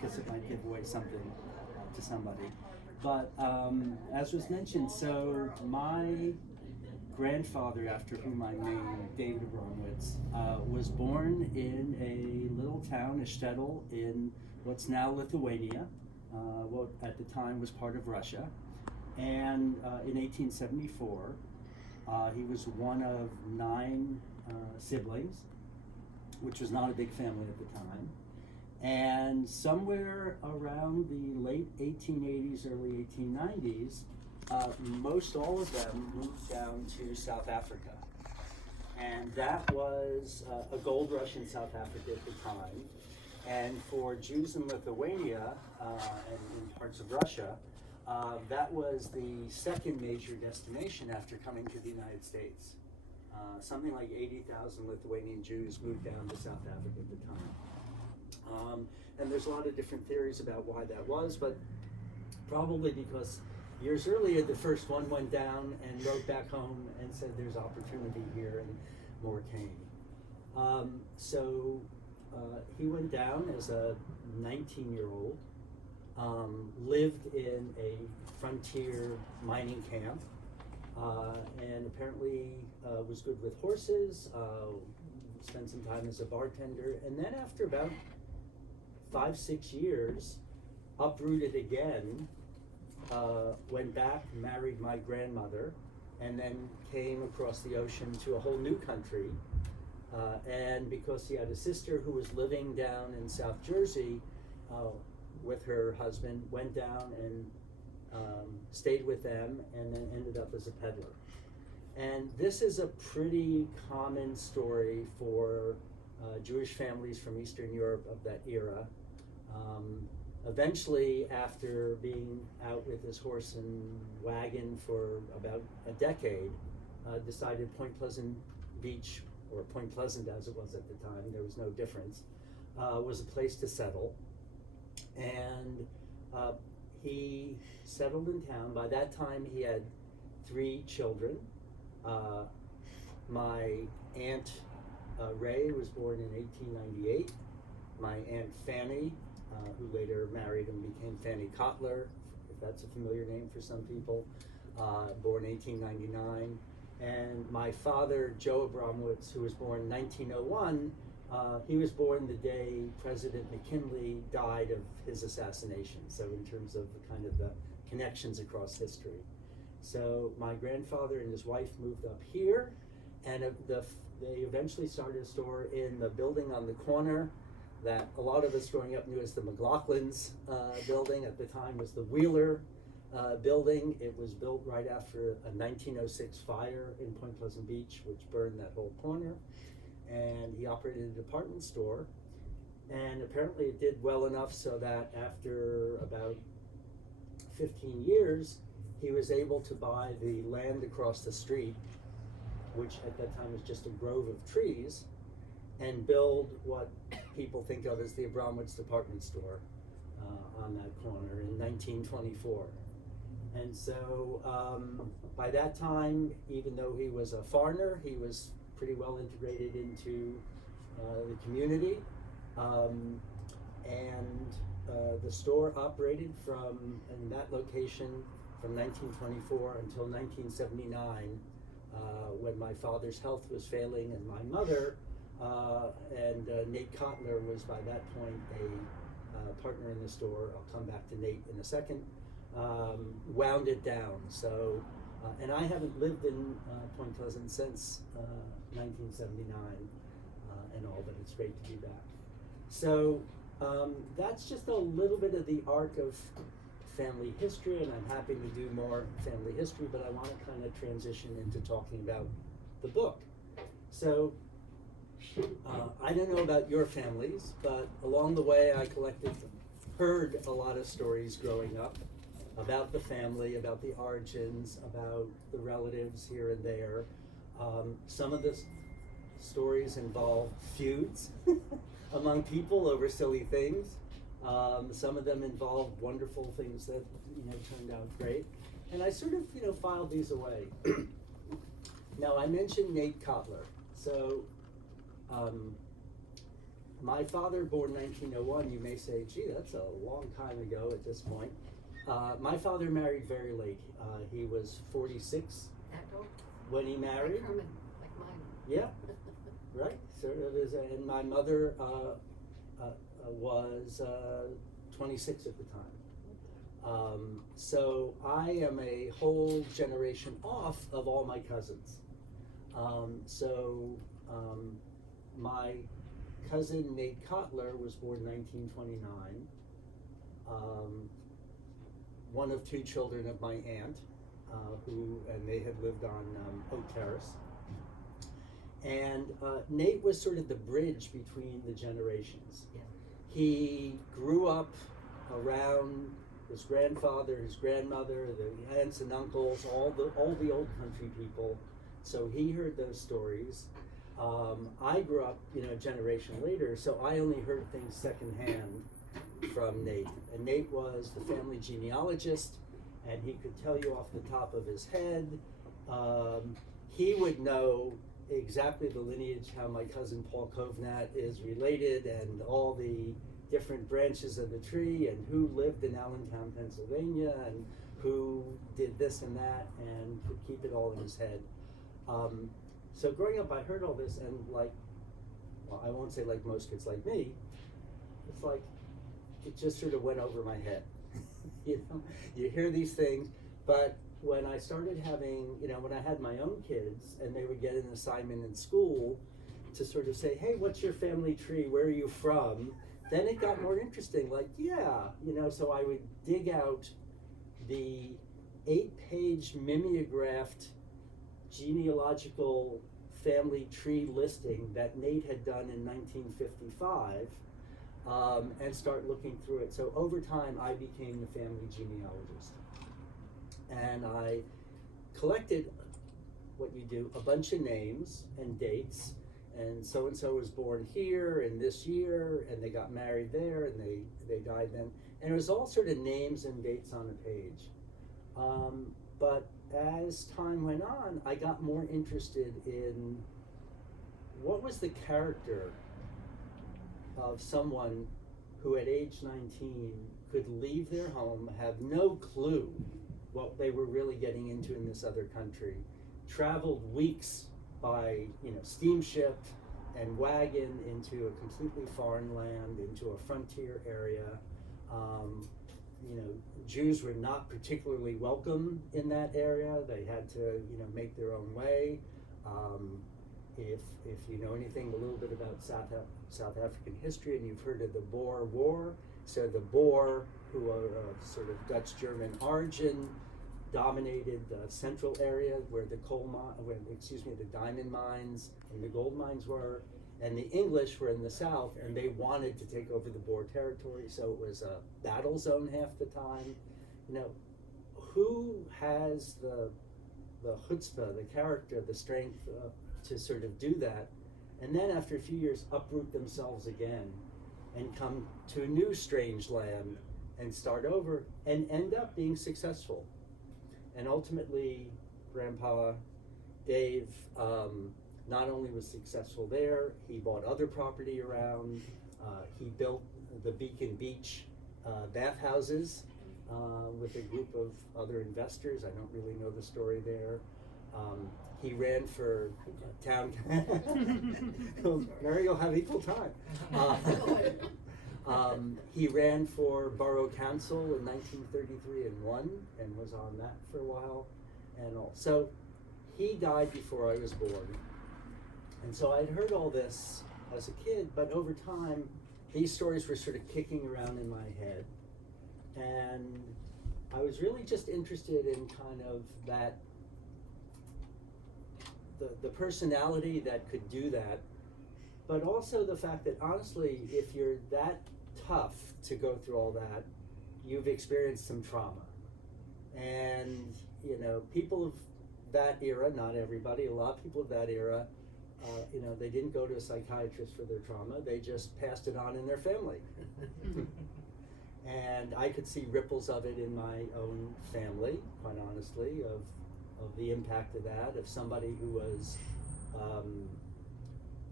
because it might give away something to somebody. But as was mentioned, so my grandfather, after whom I'm named, David Abromowitz, was born in a little town, a shtetl, in what's now Lithuania, what at the time was part of Russia. And in 1874, he was one of 9 siblings, which was not a big family at the time. And somewhere around the late 1880s, early 1890s, most all of them moved down to South Africa. And that was a gold rush in South Africa at the time. And for Jews in Lithuania and in parts of Russia, that was the second major destination after coming to the United States. Something like 80,000 Lithuanian Jews moved down to South Africa at the time. And there's a lot of different theories about why that was, but probably because years earlier, the first one went down and wrote back home and said there's opportunity here, and more came. So he went down as a 19-year-old, lived in a frontier mining camp, and apparently was good with horses, spent some time as a bartender, and then after about 5-6 years, uprooted again, went back, married my grandmother, and then came across the ocean to a whole new country. And because he had a sister who was living down in South Jersey with her husband, went down and stayed with them, and then ended up as a peddler. And this is a pretty common story for Jewish families from Eastern Europe of that era. Eventually, after being out with his horse and wagon for about a decade, decided Point Pleasant Beach, or Point Pleasant as it was at the time, there was no difference, was a place to settle. And he settled in town. By that time, he had 3 children. My Aunt Ray was born in 1898. My Aunt Fanny, who later married and became Fanny Kotler, if that's a familiar name for some people, born 1899. And my father, Joe Abromowitz, who was born 1901, he was born the day President McKinley died of his assassination. So in terms of kind of the connections across history. So my grandfather and his wife moved up here, and they eventually started a store in the building on the corner that a lot of us growing up knew as the McLaughlin's building. At the time was the Wheeler building. It was built right after a 1906 fire in Point Pleasant Beach, which burned that whole corner. And he operated a department store. And apparently it did well enough so that after about 15 years, he was able to buy the land across the street, which at that time was just a grove of trees, and build what people think of as the Abromowitz department store on that corner in 1924. And so by that time, even though he was a foreigner, he was pretty well integrated into the community. And the store operated in that location from 1924 until 1979, when my father's health was failing, and my mother and Nate Kotler was by that point a partner in the store. I'll come back to Nate in a second. Wound it down. So, and I haven't lived in Point Pleasant since 1979 and all, but it's great to be back. So that's just a little bit of the arc of family history, and I'm happy to do more family history, but I want to kind of transition into talking about the book. So I don't know about your families, but along the way I heard a lot of stories growing up about the family, about the origins, about the relatives here and there. Some of the stories involve feuds among people over silly things. Some of them involve wonderful things that turned out great. And I sort of filed these away. Now I mentioned Nate Kotler. So My father, born 1901, you may say, gee, that's a long time ago at this point. My father married very late. He was 46 when he married. Like Herman, like mine. Yeah, right. Sort of is, and my mother was 26 at the time. So I am a whole generation off of all my cousins. My cousin Nate Kotler was born 1929. One of two children of my aunt, and they had lived on Oak Terrace. And Nate was sort of the bridge between the generations. Yeah. He grew up around his grandfather, his grandmother, the aunts and uncles, all the old country people. So he heard those stories. I grew up, a generation later, so I only heard things secondhand from Nate. And Nate was the family genealogist, and he could tell you off the top of his head. He would know exactly the lineage, how my cousin Paul Kovnat is related, and all the different branches of the tree, and who lived in Allentown, Pennsylvania, and who did this and that, and could keep it all in his head. So growing up, I heard all this, and I won't say like most kids like me, it's like, it just sort of went over my head. You hear these things, but when I started having, when I had my own kids, and they would get an assignment in school to sort of say, hey, what's your family tree? Where are you from? Then it got more interesting, so I would dig out the 8-page mimeographed genealogical family tree listing that Nate had done in 1955, and start looking through it. So over time, I became the family genealogist. And I collected what you do, a bunch of names and dates, and so was born here and this year, and they got married there, and they died then. And it was all sort of names and dates on a page. But as time went on, I got more interested in what was the character of someone who at age 19 could leave their home, have no clue what they were really getting into in this other country, traveled weeks by steamship and wagon into a completely foreign land, into a frontier area. Jews were not particularly welcome in that area. They had to make their own way. If you know anything a little bit about South African history, and you've heard of the Boer War, so the Boer, who are of sort of Dutch-German origin, dominated the central area where the diamond mines and the gold mines were, and the English were in the south, and they wanted to take over the Boer territory, so it was a battle zone half the time. Who has the chutzpah, the character, the strength to sort of do that, and then after a few years uproot themselves again and come to a new strange land and start over and end up being successful. And ultimately, Grandpa Dave not only was successful there, he bought other property around. He built the Beacon Beach bathhouses with a group of other investors. I don't really know the story there. He ran for town. Mary will have equal time. He ran for borough council in 1933 and won, and was on that for a while, and all. So he died before I was born, and so I'd heard all this as a kid, but over time, these stories were sort of kicking around in my head, and I was really just interested in kind of that, the personality that could do that, but also the fact that honestly, if you're that tough to go through all that, you've experienced some trauma. And people of that era, not everybody, a lot of people of that era, they didn't go to a psychiatrist for their trauma, they just passed it on in their family. And I could see ripples of it in my own family, quite honestly, of the impact of that, of somebody who was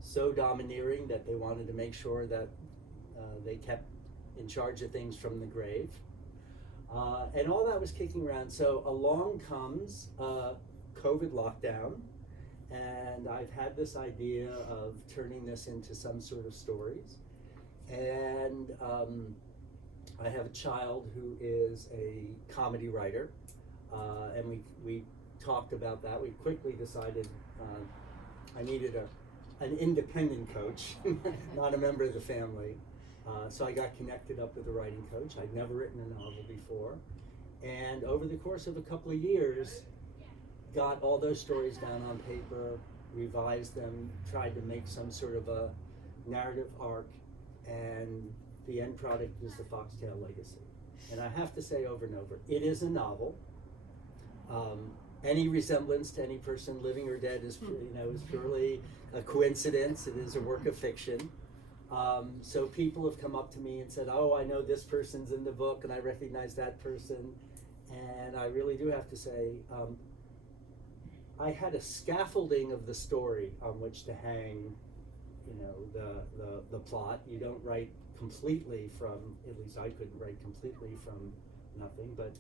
so domineering that they wanted to make sure that they kept in charge of things from the grave. And all that was kicking around. So along comes COVID lockdown, and I've had this idea of turning this into some sort of stories. And I have a child who is a comedy writer, and we talked about that. We quickly decided I needed an independent coach, not a member of the family. So I got connected up with a writing coach. I'd never written a novel before. And over the course of a couple of years, got all those stories down on paper, revised them, tried to make some sort of a narrative arc, and the end product is the FOXTAIL legacy. And I have to say over and over, it is a novel. Any resemblance to any person, living or dead, is purely a coincidence. It is a work of fiction. So people have come up to me and said, oh, I know this person's in the book and I recognize that person. And I really do have to say, I had a scaffolding of the story on which to hang, the plot. You don't write completely from, at least I couldn't write completely from nothing, but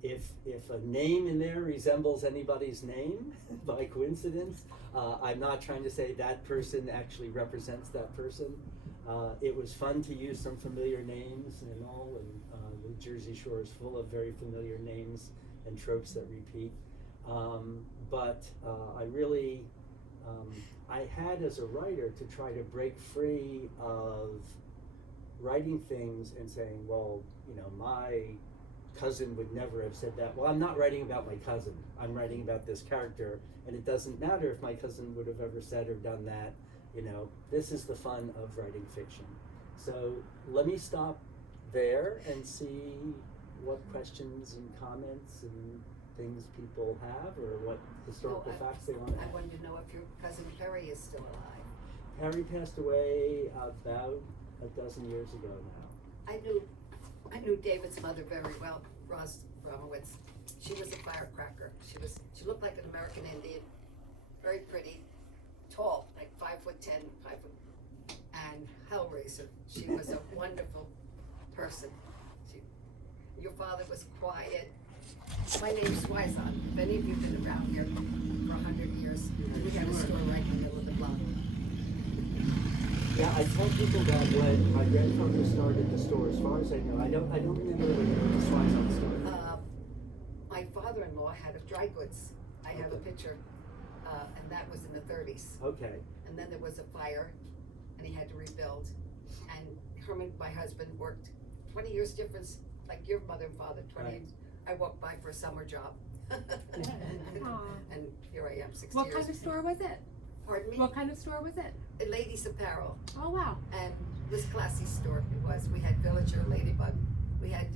if a name in there resembles anybody's name by coincidence, I'm not trying to say that person actually represents that person. It was fun to use some familiar names and all, and the Jersey Shore is full of very familiar names and tropes that repeat. But I really, I had as a writer to try to break free of writing things and saying, well, my cousin would never have said that. Well, I'm not writing about my cousin. I'm writing about this character, and it doesn't matter if my cousin would have ever said or done that. This is the fun of writing fiction. So let me stop there and see what questions and comments and things people have, or what historical facts they want to have. I wanted to know if your cousin Perry is still alive. Perry passed away about a dozen years ago now. I knew David's mother very well, Roz Abromowitz. She was a firecracker. She looked like an American Indian, very pretty, tall, like 5'10", and hellraiser. She was a wonderful person. Your father was quiet. My name's Swizon. If any of you have been around here for 100 years, we got a store right in the middle of the block. Yeah, I tell people that when my grandfather started the store, as far as I know, I don't remember when the Swizon started. My father-in-law had a dry goods. I have a picture, and that was in the 30s. Okay. And then there was a fire, and he had to rebuild. And Herman, my husband, worked 20 years difference, like your mother and father, 20 years. I walked by for a summer job. And here I am, 60 years. What kind of store was it? Pardon me? What kind of store was it? A ladies' apparel. Oh, wow. And this classy store it was. We had Villager, Ladybug. We had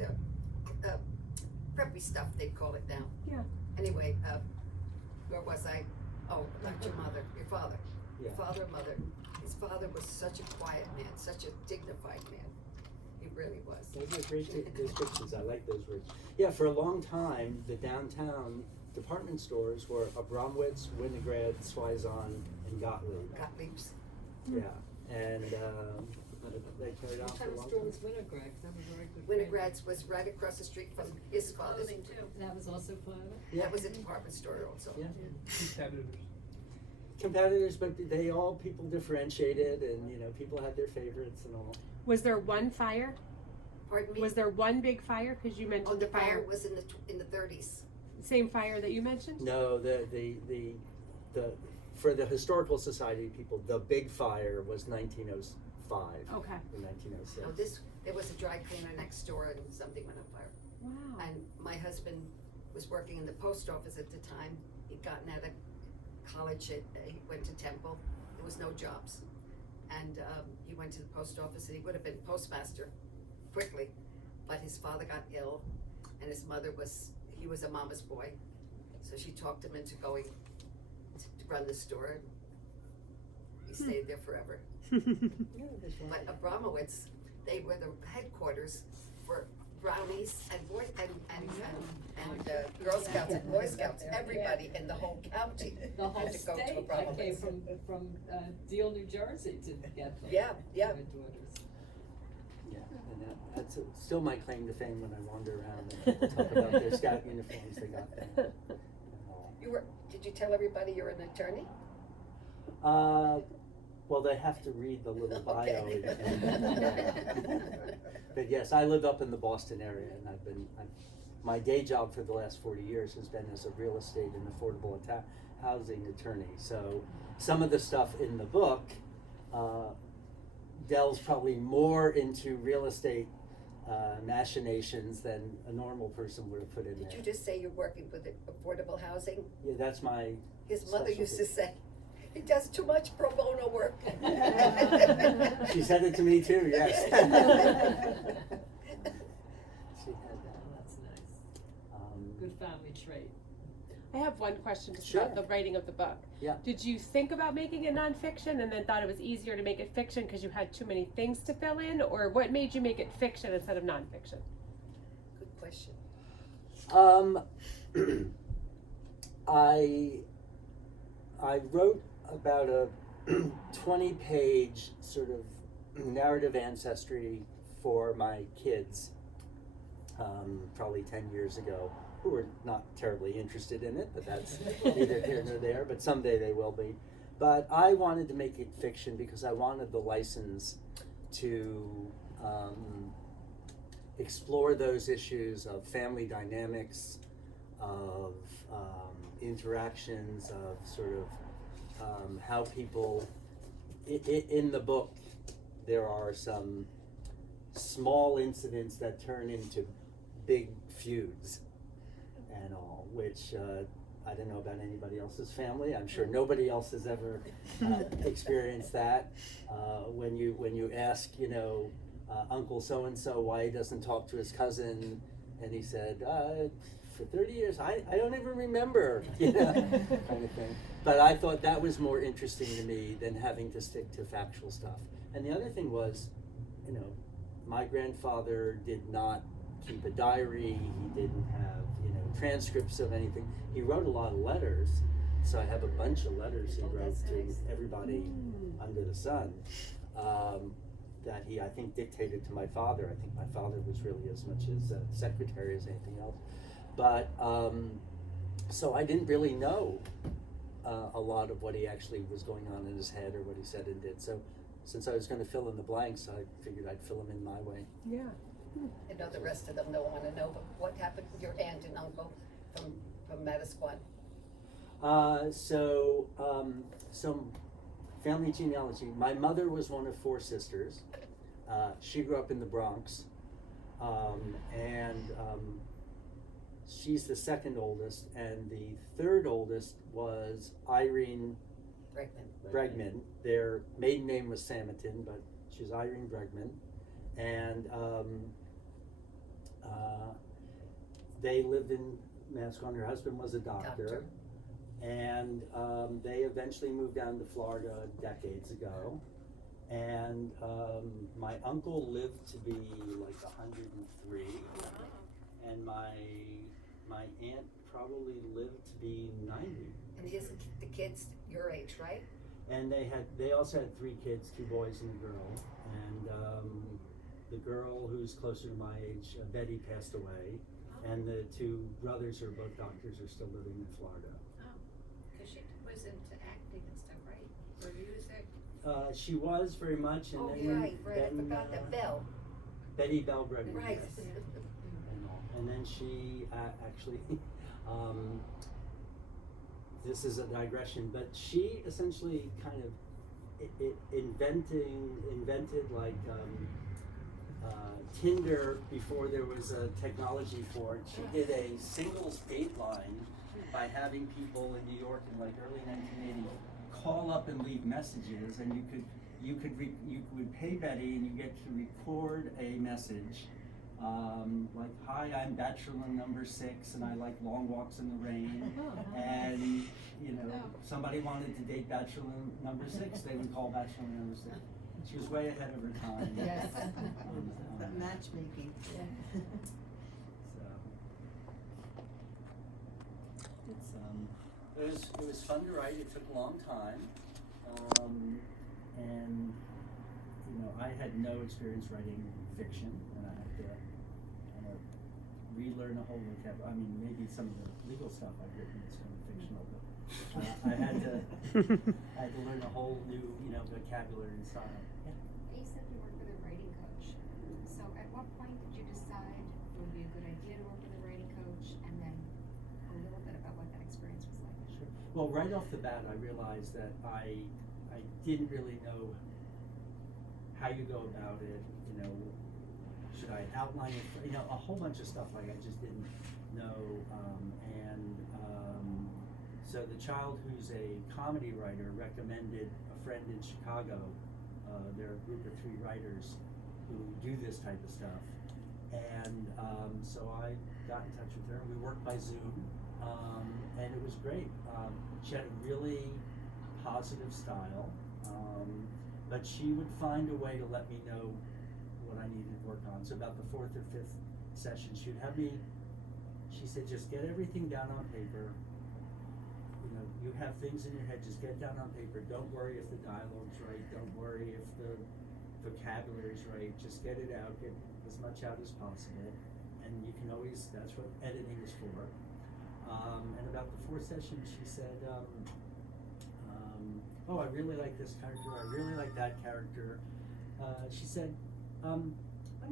preppy stuff, they'd call it now. Yeah. Anyway, where was I? Oh, about your mother, your father. Yeah. Your father and mother. His father was such a quiet man, such a dignified man. He really was. Those are great descriptions. I like those words. Yeah, for a long time, the downtown department stores were Abromowitz, Winograd, Swizon, and Gottlieb. Gottlieb's. Yeah, and they carried on What for kind a of long store time. was Winograd's? That was a very good friend. Winograd's was right across the street from his father's. Clothing too. That was also clothing? Yeah. That was a department store also. Yeah. Competitors. Competitors, but people differentiated, and people had their favorites and all. Was there one fire? Pardon me? Was there one big fire? Because you mentioned Oh, the fire fire. was in the 30s. Same fire that you mentioned? No, the for the historical society people, the big fire was 1905 Okay. and 1906. No, there was a dry cleaner next door and something went on fire. Wow. And my husband was working in the post office at the time. He'd gotten out of college, he went to Temple. There was no jobs. And he went to the post office, and he would have been postmaster quickly. But his father got ill, and his mother he was a mama's boy. So she talked him into going to run the store. He stayed there forever. Yeah, that's right. But Abromowitz, they were the headquarters for brownies and Girl Scouts and Boy Scouts, everybody in the whole county The whole had to go to state, I came Abromowitz. from Deal, New Jersey to get them. Yeah, yeah. My daughters. Yeah, and that's still my claim to fame when I wander around and people talk about their scout uniforms they got there. Did you tell everybody you're an attorney? Well, they have to read the little bio. Okay. But yes, I live up in the Boston area, and my day job for the last 40 years has been as a real estate and affordable housing attorney. So some of the stuff in the book delves probably more into real estate machinations than a normal person would have put in there. Did you just say you're working with affordable housing? Yeah, that's my His mother used to specialty. say, he does too much pro bono work. She said it to me too, yes. She had that. Oh, that's nice. Um, Good family trait. I have one question just Sure. about the writing of the book. Yeah. Did you think about making it nonfiction and then thought it was easier to make it fiction because you had too many things to fill in, or what made you make it fiction instead of nonfiction? Good question. I wrote about a 20-page sort of narrative ancestry for my kids, probably 10 years ago, who were not terribly interested in it, but that's neither here nor there, but someday they will be. But I wanted to make it fiction because I wanted the license to explore those issues of family dynamics, of interactions, of sort of how people, in the book, there are some small incidents that turn into big feuds and all, which I don't know about anybody else's family. I'm sure nobody else has ever experienced that. When you ask, Uncle so-and-so why he doesn't talk to his cousin, and he said, for 30 years, I don't even remember, kind of thing. But I thought that was more interesting to me than having to stick to factual stuff. And the other thing was, my grandfather did not keep a diary. He didn't have, transcripts of anything. He wrote a lot of letters. So I have a bunch of letters he wrote that's to nice. everybody under the sun. That he, I think, dictated to my father. I think my father was really as much his secretary as anything else. But, so I didn't really know a lot of what he actually was going on in his head or what he said and did. So since I was going to fill in the blanks, I figured I'd fill them in my way. Yeah. I know the rest of them don't want to know, but what happened with your aunt and uncle from Matasquan? Some family genealogy. My mother was one of 4 sisters. She grew up in the Bronx, and she's the second oldest, and the third oldest was Irene Bregman. Their maiden name was Samatin, but she was Irene Bregman, and they lived in Matasquan. Her husband was a doctor. And they eventually moved down to Florida decades ago. And my uncle lived to be like 103. And my aunt probably lived to be 90. And the kids your age, right? And they also had 3 kids, 2 boys and a girl. And the girl who's closer to my age, Betty, passed away. And the 2 brothers who are both doctors are still living in Florida. Because she was into acting and stuff, right? Or music. She was very much, and Oh, then right, I forgot that, Belle. Betty Bell Bregman. Right. Yes. And then she actually, this is a digression, but she essentially kind of invented like Tinder before there was a technology for it. She did a singles date line by having people in New York in like early 1980 call up and leave messages, and you would pay Betty and you get to record a message like, "Hi, I'm bachelor number 6 and I like long walks in the rain." And somebody wanted to date bachelor number 6, they would call bachelor number 6. She was way ahead of her time. Yes. matchmaking. Yeah. So it was fun to write. It took a long time, and you know, I had no experience writing fiction, and I had to kind of relearn a whole vocabulary. I mean, maybe some of the legal stuff I've written is kind of fictional, but I had to learn a whole new, you know, vocabulary and style. Yeah. You said you worked with a writing coach. So at what point did you decide it would be a good idea to work with a writing coach, and then a little bit about what that experience was like? Sure. Well, right off the bat, I realized that I didn't really know how you go about it. You know, should I outline it? You know, a whole bunch of stuff like I just didn't know. So the child who's a comedy writer recommended a friend in Chicago. They're a group of 3 writers who do this type of stuff. And so I got in touch with her. We worked by Zoom, and it was great. She had a really positive style, but she would find a way to let me know what I needed to work on. So about the 4th or 5th session, she said, just get everything down on paper. You know, you have things in your head, just get it down on paper. Don't worry if the dialogue's right. Don't worry if the vocabulary's right. Just get it out, get as much out as possible. And you can always, that's what editing is for. And about the 4th session, she said, oh, I really like this character. I really like that character. She said, I'm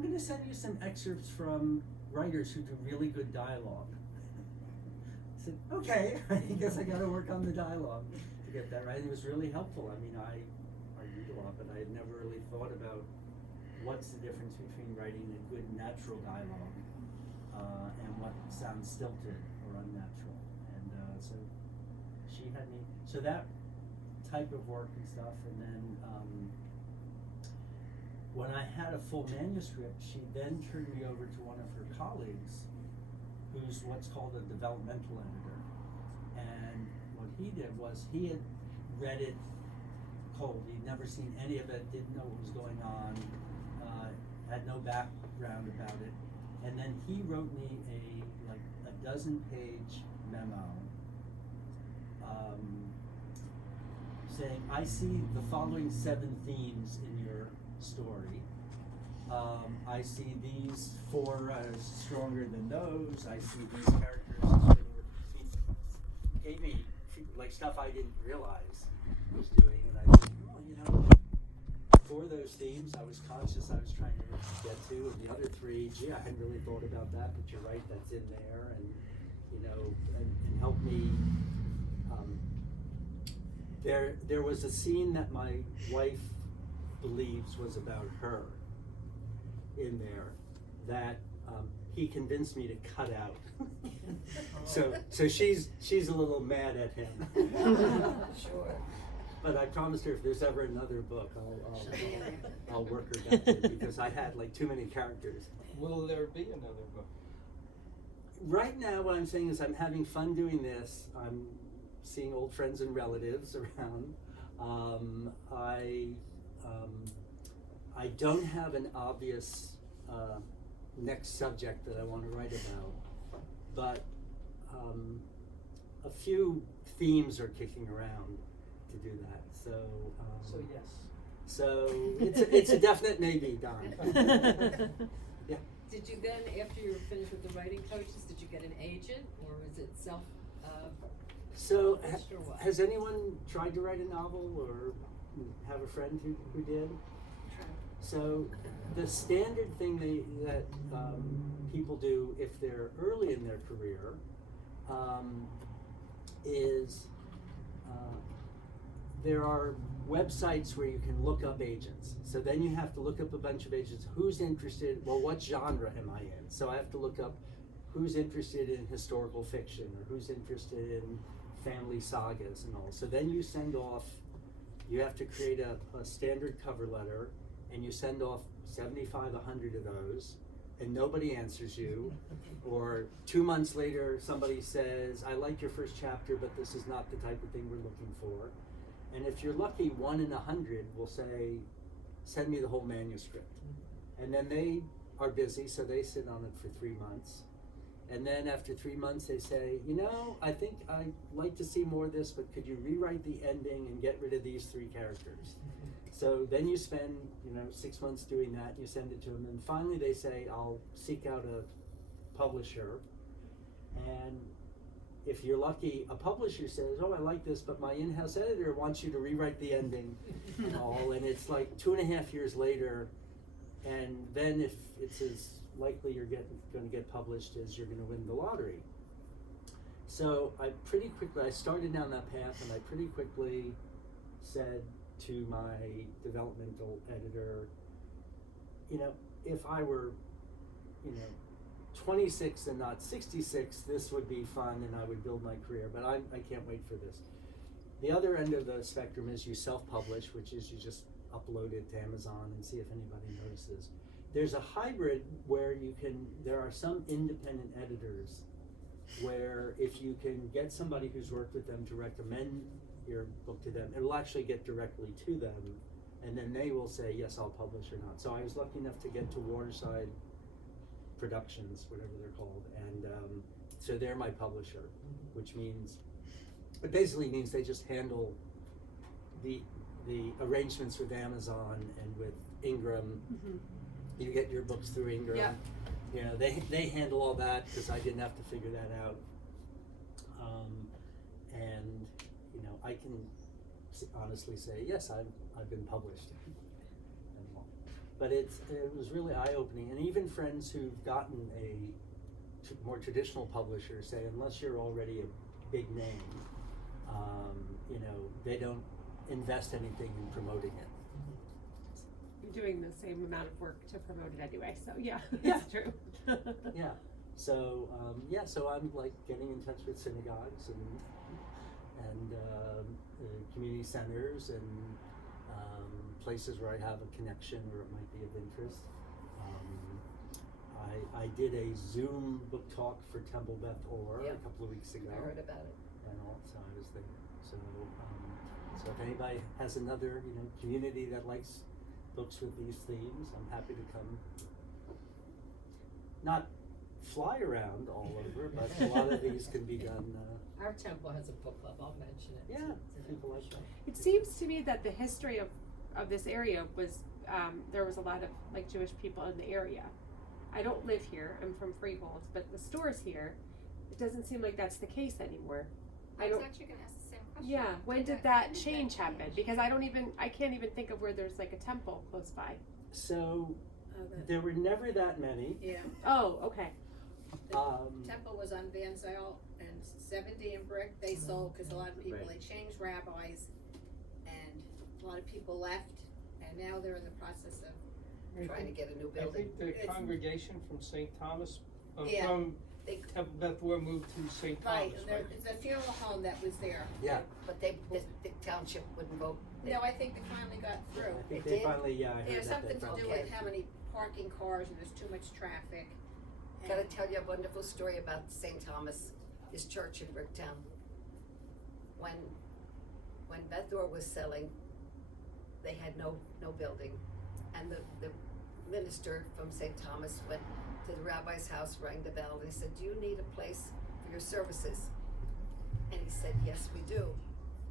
going to send you some excerpts from writers who do really good dialogue. I said, okay, I guess I got to work on the dialogue to get that right. And it was really helpful. I mean, I read a lot, but I had never really thought about what's the difference between writing a good natural dialogue and what sounds stilted or unnatural. And so she had me, so that type of work and stuff. And then when I had a full manuscript, she then turned me over to one of her colleagues who's what's called a developmental editor. And what he did was he had read it cold. He'd never seen any of it, didn't know what was going on, had no background about it. And then he wrote me a 12-page memo saying, I see the following 7 themes in your story. I see these 4 as stronger than those. I see these characters as fitting with. He gave me like stuff I didn't realize I was doing, and I said, oh, you know, 4 of those themes I was conscious I was trying to get to, and the other 3, gee, I hadn't really thought about that, but you're right, that's in there, and you know, and help me. There was a scene that my wife believes was about her in there that he convinced me to cut out. so she's a little mad at him. Sure. But I promised her if there's ever another book, I'll work her back in, because I had like too many characters. Will there be another book? Right now, what I'm saying is I'm having fun doing this. I'm seeing old friends and relatives around. I don't have an obvious next subject that I want to write about, but a few themes are kicking around to do that. So yes. So it's a definite maybe, Don. Yeah. Did you then, after you were finished with the writing coaches, did you get an agent, or was it self? So published, or what? has anyone tried to write a novel or have a friend who did? So the standard thing that people do if they're early in their career is there are websites where you can look up agents. So then you have to look up a bunch of agents. Who's interested? Well, what genre am I in? So I have to look up who's interested in historical fiction or who's interested in family sagas and all. So then you send off, you have to create a standard cover letter, and you send off 75, 100 of those, and nobody answers you. Or 2 months later, somebody says, I like your first chapter, but this is not the type of thing we're looking for. And if you're lucky, 1 in 100 will say, send me the whole manuscript. And then they are busy, so they sit on it for 3 months. And then after 3 months, they say, I think I'd like to see more of this, but could you rewrite the ending and get rid of these 3 characters? So then you spend, 6 months doing that, you send it to them, and finally they say, I'll seek out a publisher. And if you're lucky, a publisher says, oh, I like this, but my in-house editor wants you to rewrite the ending and all, and it's like 2.5 years later, and then if it's as likely you're going to get published as you're going to win the lottery. So I started down that path, and I pretty quickly said to my developmental editor, if I were, 26 and not 66, this would be fun and I would build my career, but I can't wait for this. The other end of the spectrum is you self-publish, which is you just upload it to Amazon and see if anybody notices. There's a hybrid where there are some independent editors where if you can get somebody who's worked with them to recommend your book to them, it'll actually get directly to them, and then they will say, yes, I'll publish or not. So I was lucky enough to get to Waterside Productions, whatever they're called, and so they're my publisher, which means, it basically means they just handle the arrangements with Amazon and with Ingram. Mm-hmm. You get your books through Ingram. Yeah. They handle all that because I didn't have to figure that out. And I can honestly say, yes, I've been published. But it was really eye-opening, and even friends who've gotten a more traditional publisher say, unless you're already a big name, they don't invest anything in promoting it. You're doing the same amount of work to promote it anyway, so yeah, that's true. Yeah. So so I'm like getting in touch with synagogues and community centers and places where I have a connection or it might be of interest. I did a Zoom book talk for Temple Beth Orr a couple of weeks ago. I heard about it. And also I was there. So if anybody has another community that likes books with these themes, I'm happy to come. Not fly around all over, but a lot of these can be done. Our temple has a book club, I'll mention it. Yeah, people like that. It seems to me that the history of this area was, there was a lot of Jewish people in the area. I don't live here, I'm from Freehold, but the stores here, it doesn't seem like that's the case anymore. I was actually gonna ask the same question. Yeah, when did that change happen? Because I can't even think of where there's a temple close by. So there were never that many. Yeah, Oh, okay. temple was on Van Zyl and 70 in Brick, they sold, cause a lot of people, Right. they changed rabbis, and a lot of people left, and now they're in the process of Trying to get a new I building. think the It's- congregation from St. Thomas, Yeah. from They- Temple Beth War moved to St. Right, Thomas, and there, right? it's a funeral home that was there. Yeah, But the township wouldn't vote. No, I think they finally got through. I think They they did? finally, I heard There's that something they to do finally. with how many parking cars and there's too much traffic. Gotta And- tell you a wonderful story about St. Thomas, his church in Bricktown. When Beth Orr was selling, they had no building, and the minister from St. Thomas went to the rabbi's house, rang the bell, and he said, "Do you need a place for your services?" And he said, "Yes, we do."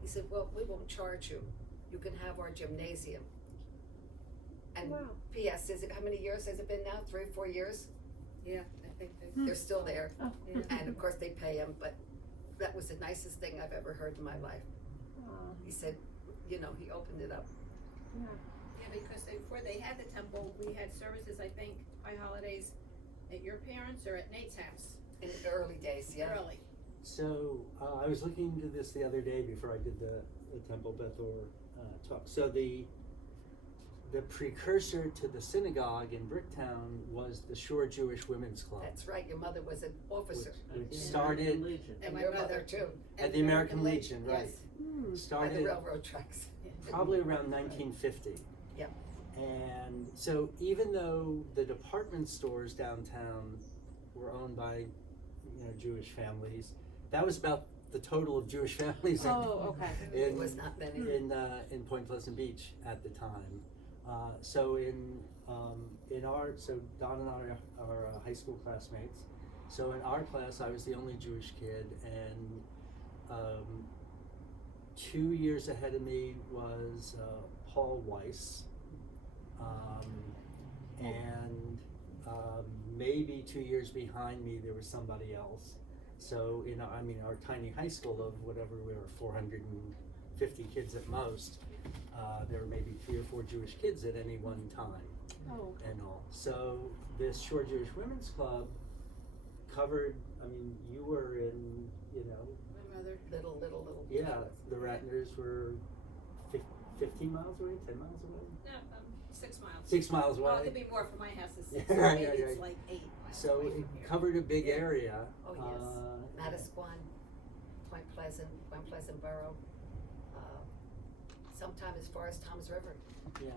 He said, "Well, we won't charge you. You can have our gymnasium." And Wow. P.S. How many years has it been now? 3 or 4 years? Yeah, I think they. They're still there. Oh. Yeah. And of course they pay him, but that was the nicest thing I've ever heard in my life. Aw, He said, he opened it up. yeah. Yeah, because before they had the temple, we had services, I think, by holidays at your parents' or at Nate's house, In the early days, yeah. early. So I was looking into this the other day before I did the Temple Beth Orr talk. So the precursor to the synagogue in Bricktown was the Shore Jewish Women's Club. That's right, your mother was an officer. Which Yeah. started And my your mother. mother too. at the American Legion, right? Yes. Hmm. By the Started railroad tracks. probably around 1950. Yep. And so even though the department stores downtown were owned by, Jewish families, that was about the total of Jewish families Oh, okay. It in was not many. in Point Pleasant Beach at the time. So Don and I are high school classmates. So in our class, I was the only Jewish kid, and 2 years ahead of me was Paul Weiss, and maybe 2 years behind me there was somebody else. So our tiny high school of whatever we were, 450 kids at most. There were maybe 3 or 4 Jewish kids at any one time. Oh. And all. So this Shore Jewish Women's Club covered, you were in, My mother. Little. yeah, the Ratners were 15 miles away, 10 miles away? No, 6 miles. 6 miles away. Well, it could be more from my house is 6, Yeah, so right, maybe right, it's right. like 8 miles So away it from here. covered a big area. Oh, yes. Manasquan, Point Pleasant Borough, sometime as far as Tom's River. Yeah.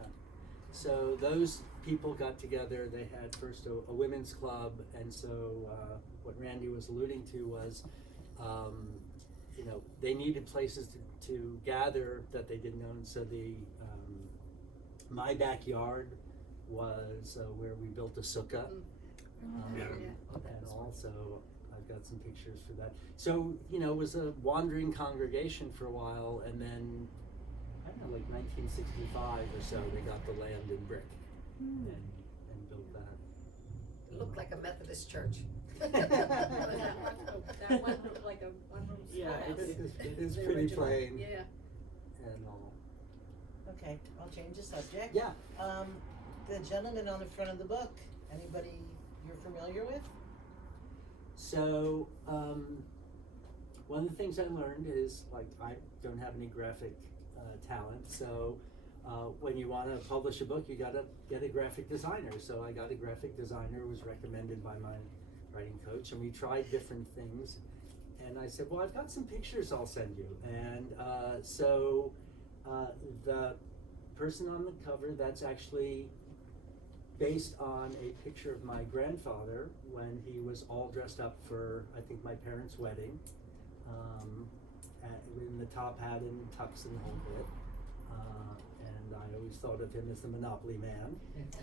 So those people got together. They had first a women's club, and so what Randy was alluding to was, they needed places to gather that they didn't own. So my backyard was where we built a sukkah, and also I've got some pictures for that. So it was a wandering congregation for a while, and then I don't know, like 1965 or so, they got the land in brick and built that. It looked like a Methodist church. That one looked like a one-room Yeah, schoolhouse. It is The pretty original. plain Yeah. and all. Okay, I'll change the subject. Yeah. The gentleman on the front of the book, anybody you're familiar with? So one of the things I learned is, like, I don't have any graphic talent, so when you want to publish a book, you got to get a graphic designer. So I got a graphic designer, was recommended by my writing coach, and we tried different things. And I said, well, I've got some pictures I'll send you. And so the person on the cover, that's actually based on a picture of my grandfather when he was all dressed up for, I think, my parents' wedding, in the top hat and tux and the whole bit. And I always thought of him as the Monopoly man.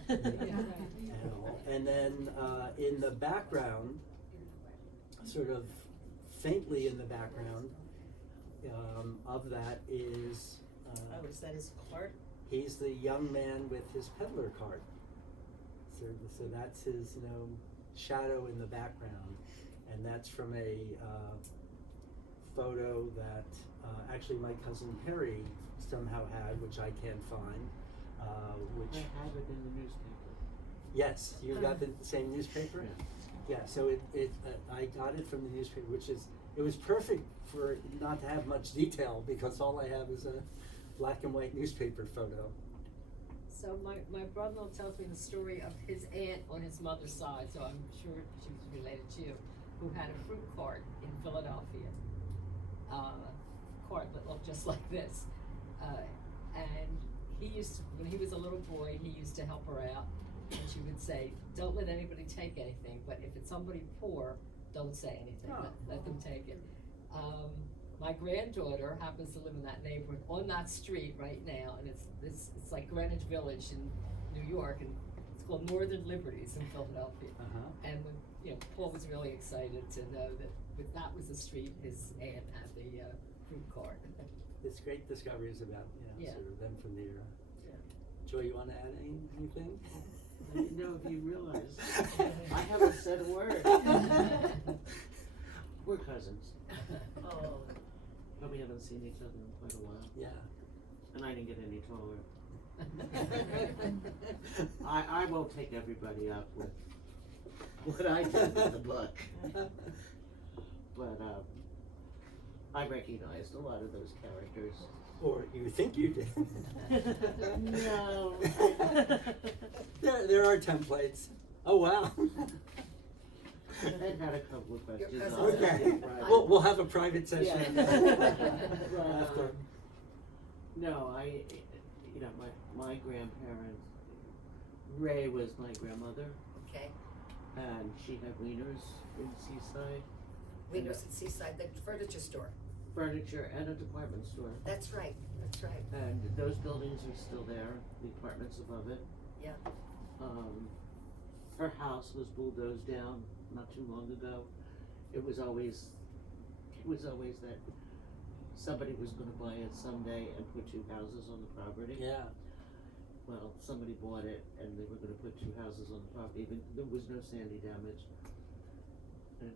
and all. And then in the background, sort of faintly in the background of that is Is that his cart? he's the young man with his peddler cart. So that's his, shadow in the background, and that's from a photo that actually my cousin Harry somehow had, which I can't find. Which I have it in the newspaper. yes, you got the same newspaper. Yeah. So I got it from the newspaper, it was perfect for not to have much detail because all I have is a black and white newspaper photo. So my brother-in-law tells me the story of his aunt on his mother's side, so I'm sure she was related to you, who had a fruit cart in Philadelphia. Cart that looked just like this. And he used to, when he was a little boy, he used to help her out, and she would say, don't let anybody take anything, but if it's somebody poor, don't say anything, let them take it. My granddaughter happens to live in that neighborhood on that street right now, and it's like Greenwich Village in New York, and it's called Northern Liberties in Philadelphia. And when, Paul was really excited to know that was the street his aunt had the fruit cart. It's great discoveries about Yeah. sort of them from the era. Yeah. Joy, you want to add anything? I didn't know if you realized. I haven't said a word. We're cousins, Oh, but we haven't seen each other in quite a while, Yeah. and I didn't get any taller. I won't take everybody up with what I did with the book, but I recognized a lot of those characters. Or you think you did. No. There are templates. Oh, wow. Ed had a couple of questions. cousin. on it. Okay. Right. We'll have a private session Right. after. No, my grandparents, Ray was my grandmother, okay. and she had wieners in Seaside. Wieners at Seaside, the furniture store. furniture and a department store. That's right, that's right. And those buildings are still there, the apartments above it. Yeah. Her house was bulldozed down not too long ago. It was always that somebody was gonna buy it someday and put 2 houses on the property. Yeah. Well, somebody bought it and they were gonna put 2 houses on the property, even, there was no sandy damage. And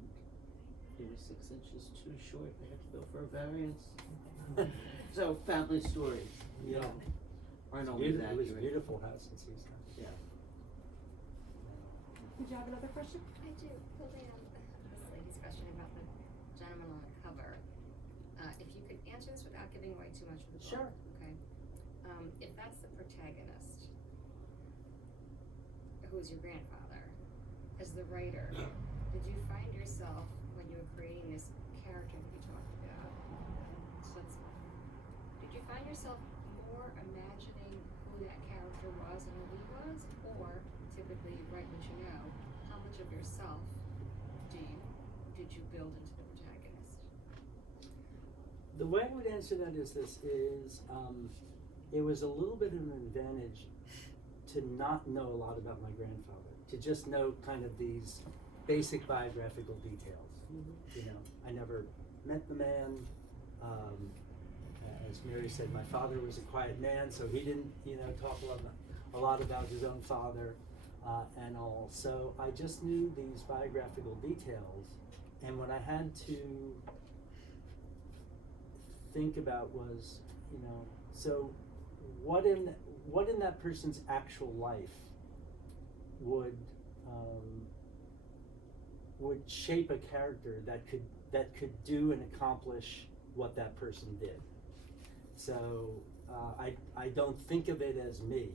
it was 6 inches too short, they had to go for a variance. So, family stories, you know, aren't always It was a accurate. beautiful house in Seastown. Yeah. Did you have another question? I do, building on this lady's question about the gentleman on the cover. If you could answer this without giving away too much of the book. Sure. Okay. If that's the protagonist, who is your grandfather, as the writer, did you find yourself, when you were creating this character that you talked about, did you find yourself more imagining who that character was and who he was, or typically you write what you know, how much of yourself did you build into the protagonist? The way I would answer that is this is, it was a little bit of an advantage to not know a lot about my grandfather, to just know kind of these basic biographical details. You know, I never met the man. As Mary said, my father was a quiet man, so he didn't, you know, talk a lot about his own father and all. So I just knew these biographical details, and what I had to think about was, you know, so what in that person's actual life would shape a character that could do and accomplish what that person did. So I don't think of it as me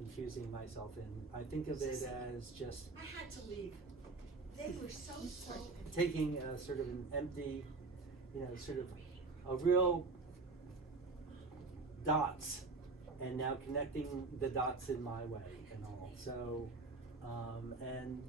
infusing myself in. I think of it as just I had to leave. They were so taking sort of an empty, you know, sort of a real dots, and now connecting the dots in my way and all. So, and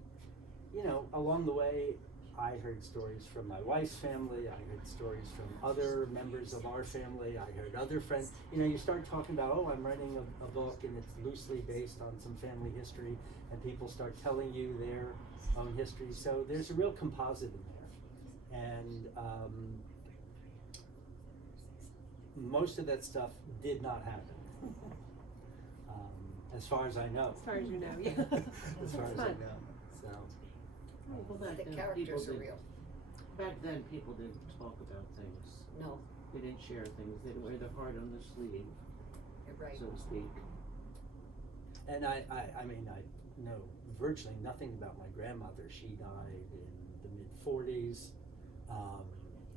you know, along the way, I heard stories from my wife's family. I heard stories from other members of our family. I heard other friends. You know, you start talking about, oh, I'm writing a book and it's loosely based on some family history, and people start telling you their own history. So there's a real composite in there. And most of that stuff did not happen, as far as I know. As far as you know, yeah. As far as I Fun. know. So. Well, back The then, characters are people real. Back then, people didn't talk about things. No, They didn't share things. They didn't wear their heart on their sleeve, you're right. so to speak. And I mean, I know virtually nothing about my grandmother. She died in the mid-40s.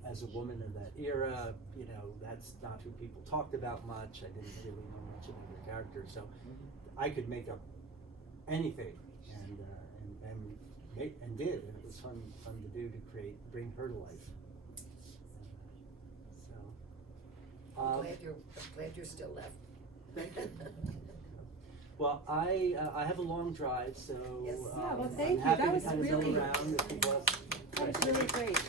As a woman of that era, you know, that's not who people talked about much. I didn't really know much about her character, so I could make up anything, and did, and it was fun to do, to bring her to life. I'm glad you're still left. Thank you. Well, I have a long drive, so Yes. Yeah, well, I'm thank you. happy That to was kind of really- go around if people have That was really great.